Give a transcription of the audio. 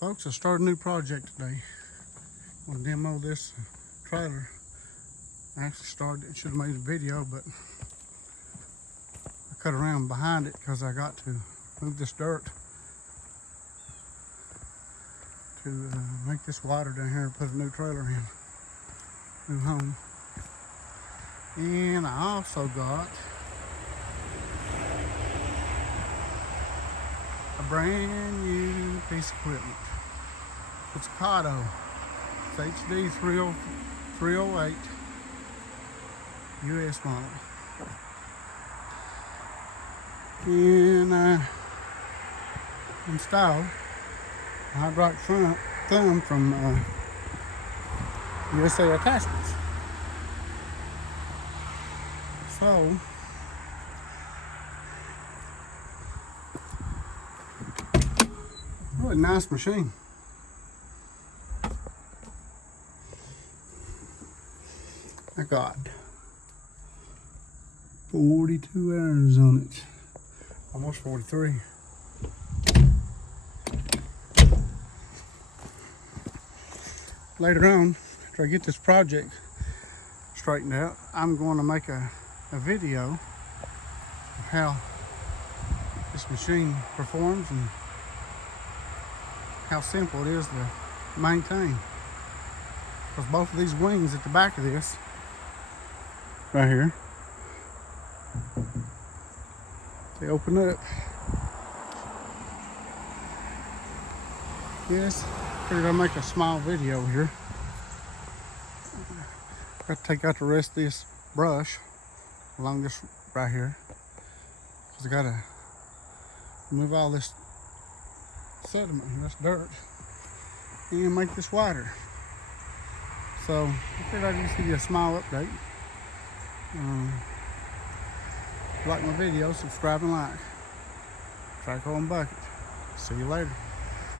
Folks, I started a new project today. I'm gonna demo this trailer. I actually should have made a video, but I cut around behind it because I got to move this dirt to make this wider down here and put a new trailer in, new home. And I also got a brand new piece of equipment. It's a Excavator. It's HD 308 US model. And I installed a hydraulic thumb from USA Attachments. So, really nice machine. I got 42 hours on it, almost 43. Later on, after I get this project straightened out, I'm going to make a video of how this machine performs and how simple it is to maintain. Because both of these wings at the back of this, right here, they open up. Yes, figured I'd make a small video here. Got to take out the rest of this brush along this right here, because I got to remove all this sediment and this dirt and make this wider. So I figured I'd just give you a small update. If you like my video, subscribe and like. TrackHoe&Bucket. See you later.